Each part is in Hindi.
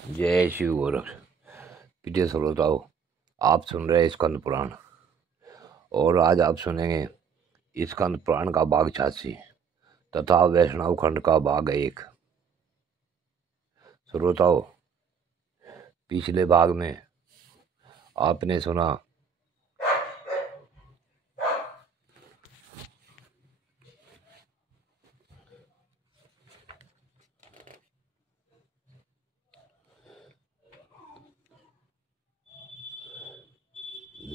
जय शिव गोरख। प्रिय श्रोताओं, आप सुन रहे हैं स्कंद पुराण और आज आप सुनेंगे स्कंद पुराण का भाग 86 तथा वैष्णव खंड का भाग 1। श्रोताओं, पिछले भाग में आपने सुना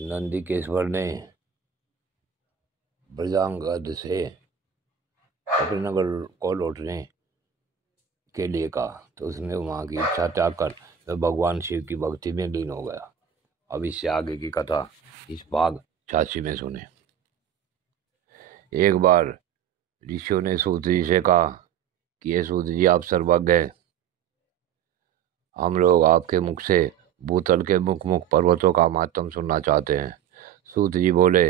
नंदिकेश्वर ने ब्रजांगद से अपने नगर को लौटने के लिए कहा तो उसने वहां की इच्छा त्याग कर वह भगवान शिव की भक्ति में लीन हो गया। अब इससे आगे की कथा इस भाग 86 में सुने। एक बार ऋषियों ने सूत जी से कहा कि ये सूत जी, आप सर्वज्ञ हैं, हम लोग आपके मुख से भूतल के मुख पर्वतों का महात्म सुनना चाहते हैं। सूत जी बोले,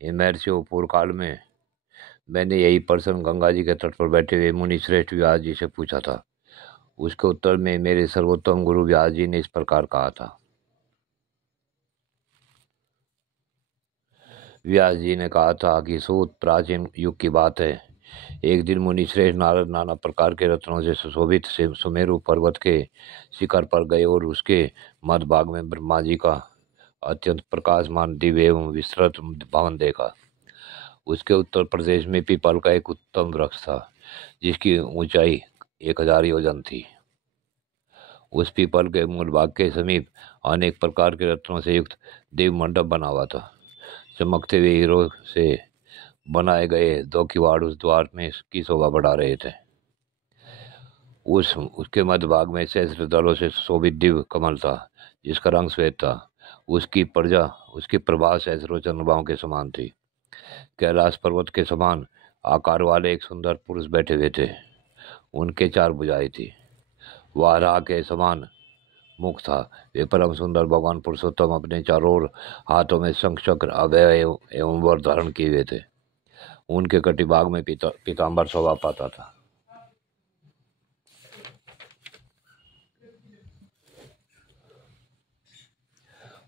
हे महर्षियों, पूर्व काल में मैंने यही प्रश्न गंगा जी के तट पर बैठे हुए मुनि श्रेष्ठ व्यास जी से पूछा था। उसके उत्तर में मेरे सर्वोत्तम गुरु व्यास जी ने इस प्रकार कहा था। व्यास जी ने कहा था कि सूत, प्राचीन युग की बात है। एक दिन मुनि श्रेष्ठ नारद नाना प्रकार के रत्नों से सुशोभित से सुमेरु पर्वत के शिखर पर गए और उसके मध्य भाग में ब्रह्मा जी का अत्यंत प्रकाशमान दिव्य एवं विस्तृत भवन देखा। उसके उत्तर प्रदेश में पीपल का एक उत्तम वृक्ष था जिसकी ऊंचाई 1000 योजन थी। उस पीपल के मूल भाग के समीप अनेक प्रकार के रत्नों से युक्त देव मंडप बना हुआ था। चमकते हुए हीरो से बनाए गए 2 किवाड़ उस द्वार में की शोभा बढ़ा रहे थे। उसके मध्य भाग में सहस्त्र दलों से शोभित दिव्य कमल था जिसका रंग श्वेत था। उसकी प्रभा सहस्रों चंद्रमाओं के समान थी। कैलाश पर्वत के समान आकार वाले एक सुंदर पुरुष बैठे हुए थे। उनके 4 भुजाएं थी। वाराह के समान मुख था। वे परम सुंदर भगवान पुरुषोत्तम अपने चारों ओर हाथों में शंख चक्र अभय एवं वर धारण किए हुए थे। उनके कटिभाग में पीताम्बर शोभा पाता था।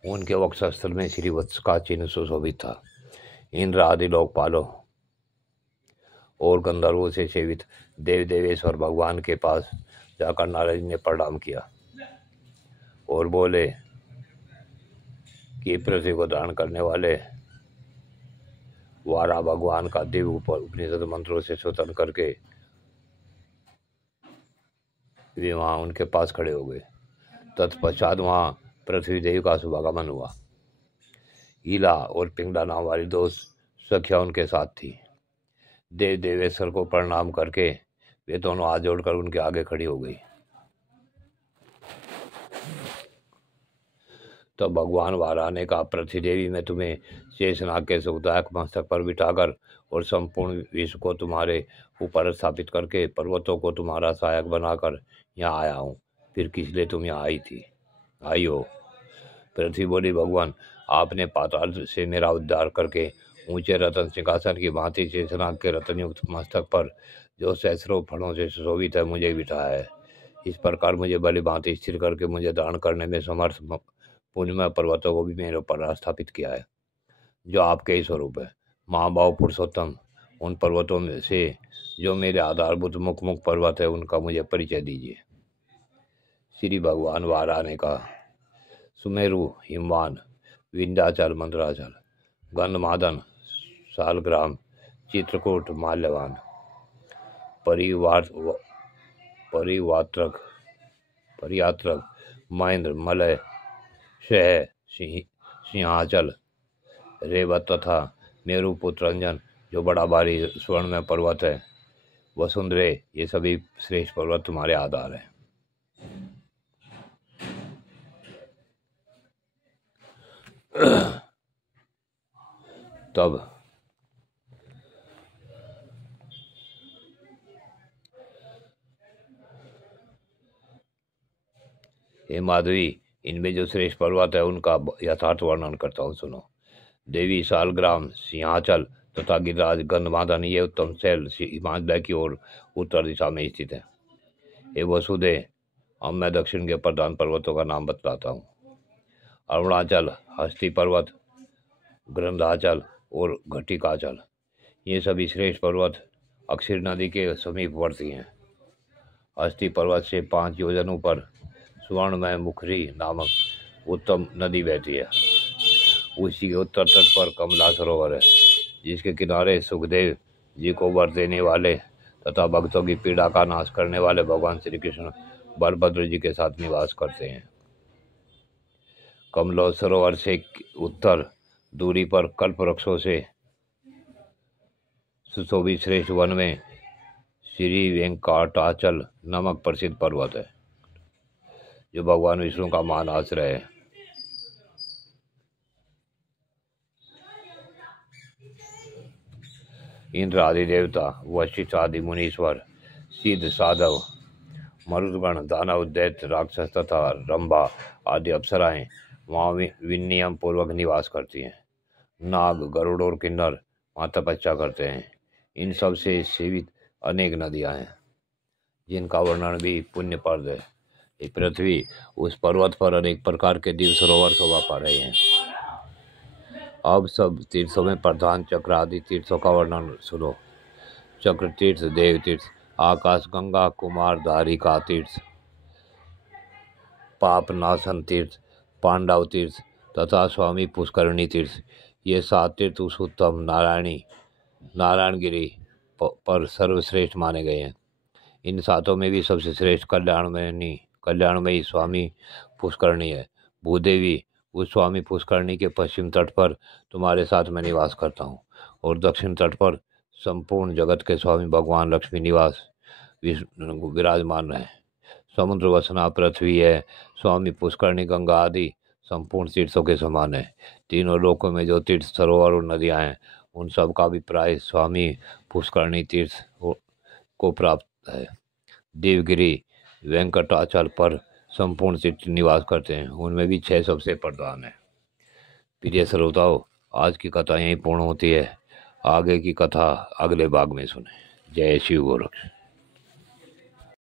उनके वक्षस्थल में श्रीवत्स का चिन्ह सुशोभित था। इंद्र आदि लोकपालों और गंधर्वों से सेवित देव देवेश्वर भगवान के पास जाकर नारद ने प्रणाम किया और बोले कि पृथ्वी को धारण करने वाले वारा भगवान का दिव्य उपनिषद मंत्रों से स्तुति करके वे वहां उनके पास खड़े हो गए। तत्पश्चात वहां पृथ्वी देवी का शुभागमन हुआ। ईला और पिंगला नाम वाली 2 सखियां उनके साथ थी। देव देवेश्वर को प्रणाम करके वे दोनों हाथ जोड़कर उनके आगे खड़ी हो गई। तो भगवान वारा ने कहा, पृथ्वी देवी, मैं तुम्हें शेषनाग के सुखदायक मस्तक पर बिठाकर और संपूर्ण विश्व को तुम्हारे ऊपर स्थापित करके पर्वतों को तुम्हारा सहायक बनाकर यहाँ आया हूँ। फिर किस लिए तुम यहाँ आई हो? पृथ्वी बोली, भगवान, आपने पाताल से मेरा उद्धार करके ऊंचे रतन सिंहासन की भांति शेषनाग के रतनयुक्त मस्तक पर जो सहस्रों फलों से सुशोभित है मुझे बिठाया है। इस प्रकार मुझे भली भांति स्थिर करके मुझे धारण करने में समर्थ पुण्यमय पर्वतों को भी मेरे ऊपर स्थापित किया है जो आपके ही स्वरूप है। महाभाव पुरुषोत्तम, उन पर्वतों में से जो मेरे आधारभूत मुख पर्वत है उनका मुझे परिचय दीजिए। श्री भगवान वारा ने कहा, सुमेरु हिमवान, विंध्याचल मंदराचल, गंधमादन, सालग्राम, चित्रकूट माल्यवान, परियात्रक, महेंद्र, मलय, शह, सिंहाचल, रेवत तथा मेरु पुत्रंजन जो बड़ा भारी स्वर्ण में पर्वत है, वसुंधरे, ये सभी श्रेष्ठ पर्वत तुम्हारे आधार हैं। तब हे माधवी, इनमें जो श्रेष्ठ पर्वत है उनका यथार्थ वर्णन करता हूँ, सुनो। देवी, सालग्राम, सिंहाचल तथा गिरिराज, गंधमादन, ये उत्तम शैल हिमालय की ओर उत्तर दिशा में स्थित है। हे वसुदे, अब मैं दक्षिण के प्रधान पर्वतों का नाम बतलाता हूँ। अरुणाचल, हस्ती पर्वत, ग्रंथाचल और घटिकाचल। ये सभी श्रेष्ठ पर्वत अक्षीर नदी के समीपवर्ती हैं। हस्ती पर्वत से 5 योजनों पर स्वर्णमय मुखरी नामक उत्तम नदी बहती है। उसी के उत्तर तट पर कमला सरोवर है, जिसके किनारे सुखदेव जी को वर देने वाले तथा भक्तों की पीड़ा का नाश करने वाले भगवान श्री कृष्ण बलभद्र जी के साथ निवास करते हैं। कमला सरोवर से उत्तर दूरी पर कल्प वृक्षों से सुशोभित श्रेष्ठ वन में श्री वेंकटाचल नामक प्रसिद्ध पर्वत है, जो भगवान विष्णु का महान आश्रय है। इंद्र आदि देवता, वशिष्ठ आदि मुनीश्वर, सिद्ध साधव, मरुदगण, दानव, दैत्य, राक्षस तथा रंभा आदि अप्सराएं वहाँ विनियम पूर्वक निवास करती हैं। नाग, गरुड़ और किन्नर वहाँ तपस्या करते हैं। इन सब से सेवित अनेक नदियाँ हैं, जिनका वर्णन भी पुण्यप्रद है। ये पृथ्वी उस पर्वत पर अनेक प्रकार के दिव्य सरोवर शोभा पा रहे हैं। अब सब तीर्थों में प्रधान चक्र आदि तीर्थों का वर्णन सुनो। चक्र तीर्थ, देव तीर्थ, आकाश गंगा, कुमार धारिका तीर्थ, पाप नाशन तीर्थ, पांडव तीर्थ तथा स्वामी पुष्करणी तीर्थ। ये 7 तीर्थ उस उत्तम नारायणगिरी पर सर्वश्रेष्ठ माने गए हैं। इन 7 में भी सबसे श्रेष्ठ कल्याणमयी स्वामी पुष्करणी है। भूदेवी, उस स्वामी पुष्करणी के पश्चिम तट पर तुम्हारे साथ में निवास करता हूँ, और दक्षिण तट पर संपूर्ण जगत के स्वामी भगवान लक्ष्मी निवास विराजमान है। समुद्र वसना पृथ्वी है। स्वामी पुष्करणी गंगा आदि संपूर्ण तीर्थों के समान है। तीनों लोकों में जो तीर्थ, सरोवर और नदियाँ हैं, उन सब का अभिप्राय स्वामी पुष्करणी तीर्थ को प्राप्त है। देवगिरी, वेंकटाचल पर संपूर्ण तीर्थ निवास करते हैं। उनमें भी 6 सबसे प्रधान है। प्रिय श्रोताओं, आज की कथा यहीं पूर्ण होती है। आगे की कथा अगले भाग में सुने। जय शिव गोरख।